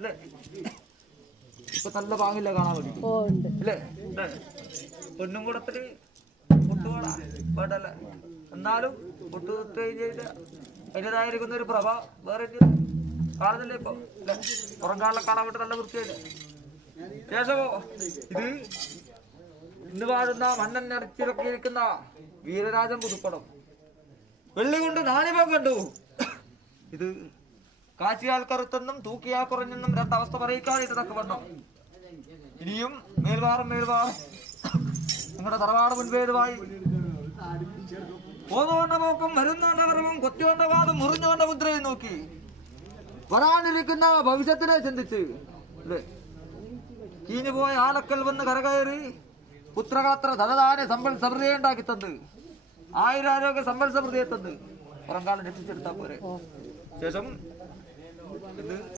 അല്ലേ? ഇപ്പൊ നല്ല പാങ്ങില്ല കാണാൻ വേണ്ടി അല്ലേ? പൊന്നും കൂടത്തില് പൊട്ടുപാടാ പാടല്ല, എന്നാലും പൊട്ടു ചെയ്ത് അതിൻ്റെതായിരിക്കുന്ന ഒരു പ്രഭ വേറെ കാണുന്നില്ല ഇപ്പൊ അല്ലെ? പുറം കാണാൻ കാണാൻ വേണ്ടി നല്ല വൃത്തിയായിട്ട്. ശേഷമോ ഇത് ഇന്ന് പാടുന്ന മണ്ണൻ നിറച്ചിറക്കിയിരിക്കുന്ന വീരരാജൻ പുതുപ്പടം വെള്ളി കൊണ്ട് നാണിമം കണ്ടു. ഇത് കാച്ചിയാൽ കറുത്തെന്നും തൂക്കിയാൽ കുറഞ്ഞെന്നും രണ്ടവസ്ഥ പറയിക്കാനായിട്ട് തക്ക വണ്ണം ഇനിയും മേൽവാറും നിങ്ങളുടെ തറവാട് മുൻപേതുമായി പോന്നുകൊണ്ട പോക്കും മരുന്നോണ്ട വരവും കൊത്തിയോണ്ട വാദം മുറിഞ്ഞോണ്ട മുദ്രയും നോക്കി വരാനിരിക്കുന്ന ഭവിഷ്യത്തിനെ ചിന്തിച്ച് കീഞ്ഞു പോയ ആലക്കൽ വന്ന് കരകയറി പുത്രഗാത്ര ധനദാന സമ്പൽ സമൃദ്ധിയെ ഉണ്ടാക്കി തന്ന് ആയുരാരോഗ്യ സമ്പൽ സമൃദ്ധിയെ തന്ന് പുറംകാലം രക്ഷിച്ചെടുത്താൽ പോരെ. ശേഷം ഇത്